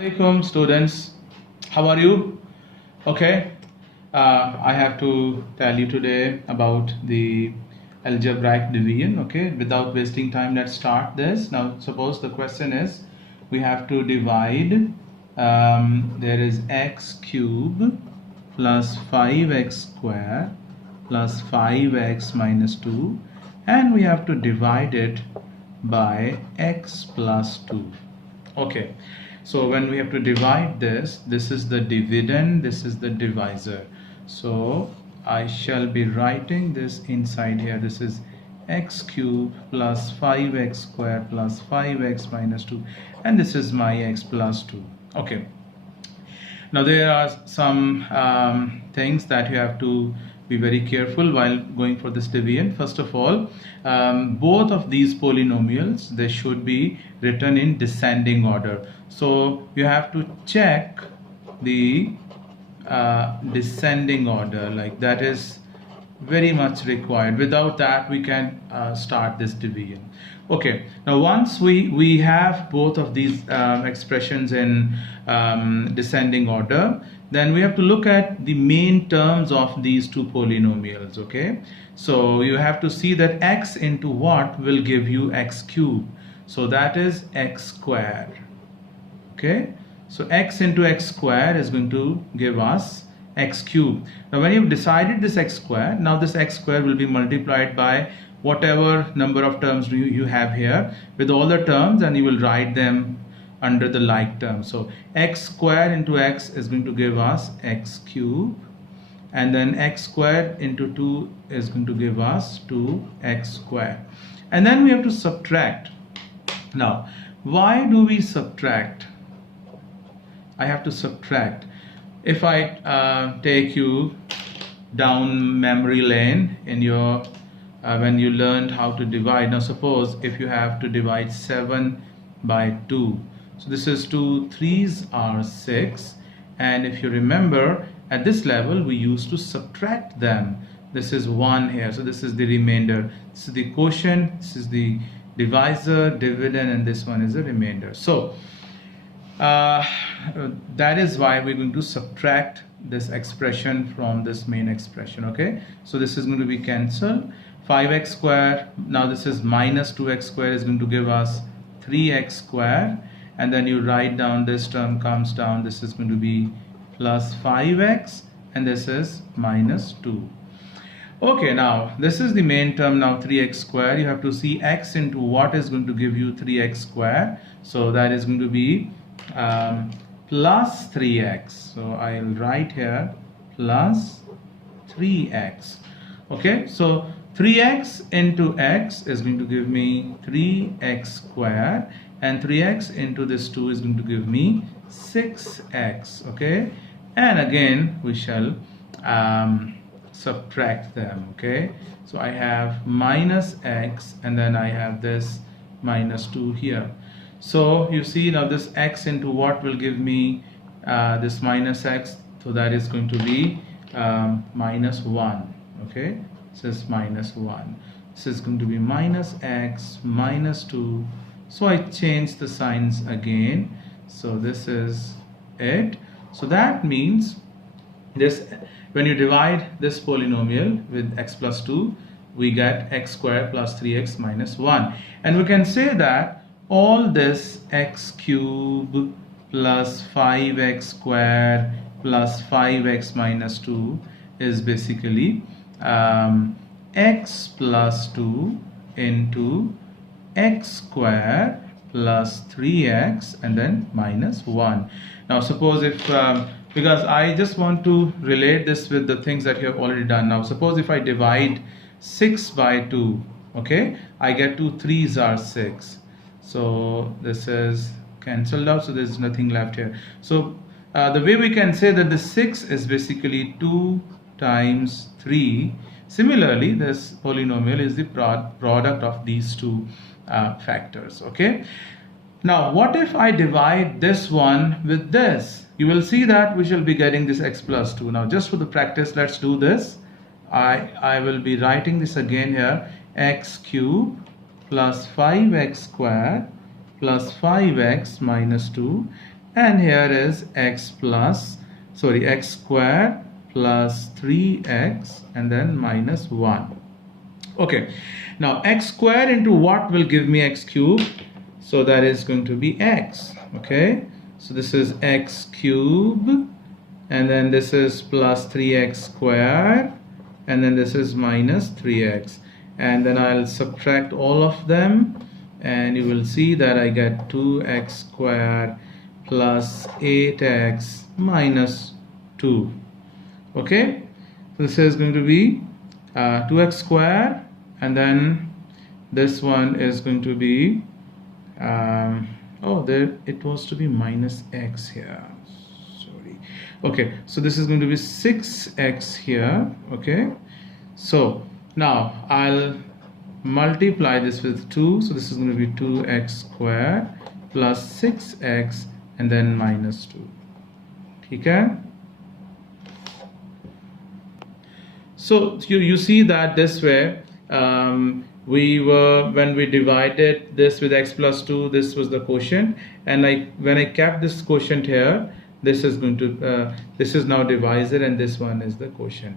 Assalamualaikum students, how are you? Okay, I have to tell you today about the algebraic division. Okay, without wasting time, let's start this. Now, suppose the question is we have to divide, there is x cube plus 5x square plus 5x minus 2, and we have to divide it by x plus 2. Okay, so when we have to divide this is the dividend, this is the divisor. So I shall be writing this inside here. This is x cube plus 5x square plus 5x minus 2, and this is my x plus 2. Okay, now there are some things that you have to be very careful while going for this division. First of all, both of these polynomials, they should be written in descending order. So you have to check the descending order, like that is very much required. Without that we can start this division. Okay, now once we have both of these expressions in descending order, then we have to look at the main terms of these two polynomials. Okay, so you have to see that x into what will give you x cube, so that is x square. Okay, so x into x square is going to give us x cube. Now when you've decided this x square, now this x square will be multiplied by whatever number of terms you have here with all the terms, and you will write them under the like term. So x square into x is going to give us x cube, and then x square into 2 is going to give us 2x square, and then we have to subtract. Now why do we subtract? I have to subtract. If I take you down memory lane in your when you learned how to divide. Now suppose if you have to divide 7 by 2, so this is 2 3s are 6, and if you remember at this level we used to subtract them. This is 1 here, so this is the remainder, this is the quotient, this is the divisor, dividend, and this one is the remainder. So that is why we're going to subtract this expression from this main expression. Okay, so this is going to be cancelled. 5x square, now this is minus 2x square, is going to give us 3x square, and then you write down this term comes down, this is going to be plus 5x, and this is minus 2. Okay, now this is the main term. Now 3x square, you have to see x into what is going to give you 3x square, so that is going to be plus 3x. So I'll write here plus 3x. Okay, so 3x into x is going to give me 3x square, and 3x into this 2 is going to give me 6x. Okay, and again we shall subtract them. Okay, so I have minus x, and then I have this minus 2 here. So you see now this x into what will give me this minus x, so that is going to be minus 1. Okay, this is minus 1, this is going to be minus x minus 2. So I change the signs again, so this is it. So that means this, when you divide this polynomial with x plus 2, we get x squared plus 3x minus 1, and we can say that all this x cube plus 5x square plus 5x minus 2 is basically x plus 2 into x square plus 3x and then minus 1. Now suppose if because I just want to relate this with the things that you have already done. Now suppose if I divide 6 by 2, okay, I get 2 3s are 6, so this is cancelled out, so there is nothing left here. So the way we can say that the 6 is basically 2 times 3. Similarly, this polynomial is the product of these two factors. Okay, now what if I divide this one with this? You will see that we shall be getting this x plus 2. Now just for the practice, let's do this. I will be writing this again here, x cube plus 5x square plus 5x minus 2, and here is x square plus 3x and then minus 1. Okay, now x square into what will give me x cube? So that is going to be x. Okay, so this is x cube, and then this is plus 3x square, and then this is minus 3x, and then I'll subtract all of them, and you will see that I get 2x square plus 8x minus 2. Okay, so this is going to be 2x square, and then this one is going to be oh, there it was to be minus x here, sorry. Okay, so this is going to be 6x here. Okay, so now I'll multiply this with 2, so this is going to be 2x square plus 6x and then minus 2. Okay, so you see that this way when we divided this with x plus 2, this was the quotient, and when I kept this quotient here, this is going to this is now divisor, and this one is the quotient.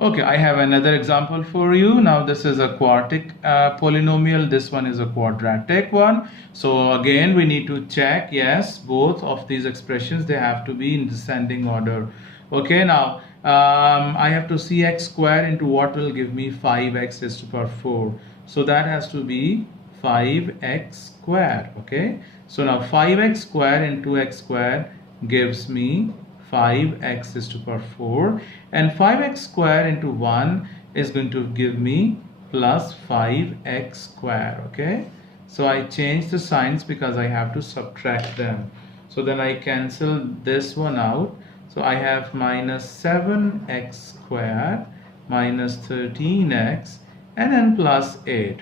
Okay, I have another example for you. Now this is a quartic polynomial, this one is a quadratic one. So again we need to check, yes, both of these expressions, they have to be in descending order. Okay, now I have to see x square into what will give me 5x raised to power 4. So that has to be 5x square. Okay, so now 5x square into x square gives me 5x raised to power 4, and 5x square into 1 is going to give me plus 5x square. Okay, so I change the signs because I have to subtract them. So then I cancel this one out. So I have minus 7x square minus 13x and then plus 8.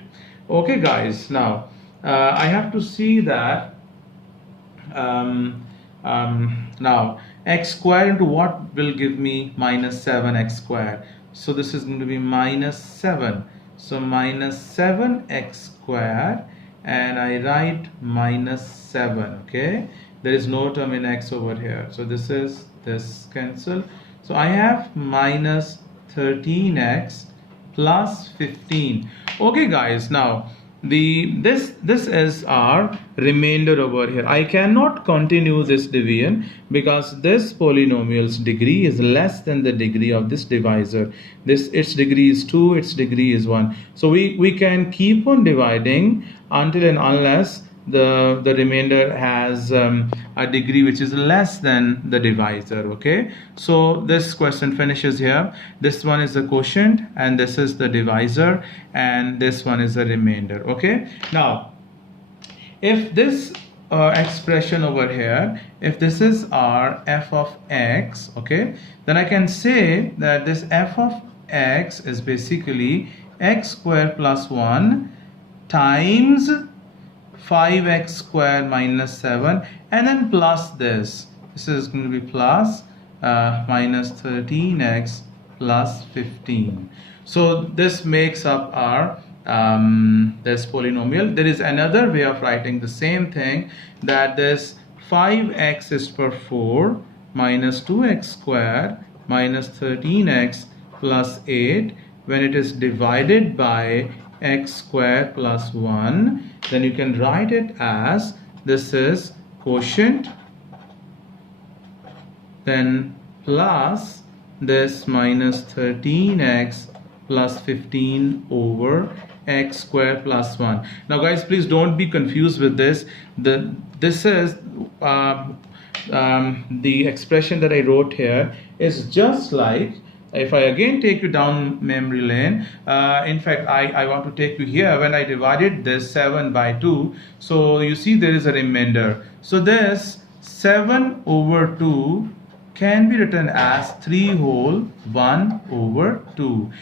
Okay guys, now I have to see that now x square into what will give me minus 7x square. So this is going to be minus 7. So minus 7x square, and I write minus 7. Okay, there is no term in x over here, so this cancel. So I have minus 13x plus 15. Okay guys, now this is our remainder over here. I cannot continue this division because this polynomial's degree is less than the degree of this divisor. Its degree is 2, its degree is 1. So we can keep on dividing until and unless the remainder has a degree which is less than the divisor. Okay, so this question finishes here. This one is the quotient, and this is the divisor, and this one is the remainder. Okay, now if this expression over here, if this is our f of x, okay, then I can say that this f of x is basically x square plus 1 times 5x square minus 7, and then plus this is going to be plus minus 13x plus 15. So this makes up our this polynomial. There is another way of writing the same thing, that this 5x is per 4 minus 2x square minus 13x plus 8, when it is divided by x square plus 1, then you can write it as this is quotient, then plus this minus 13x plus 15 over x square plus 1. Now guys, please don't be confused with this. This is the expression that I wrote here is just like, if I again take you down memory lane, in fact I want to take you here when I divided this 7 by 2. So you see there is a remainder. So this 7 over 2 can be written as 3 whole 1 over 2.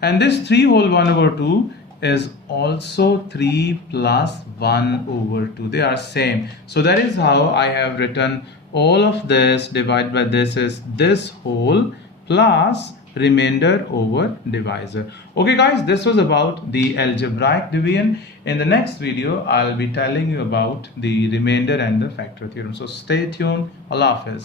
And this 3 whole 1 over 2 is also 3 plus 1 over 2. They are same. So that is how I have written all of this divided by this is this whole plus remainder over divisor. Okay guys, this was about the algebraic division. In the next video, I'll be telling you about the remainder and the factor theorem. So stay tuned. Allah Hafiz.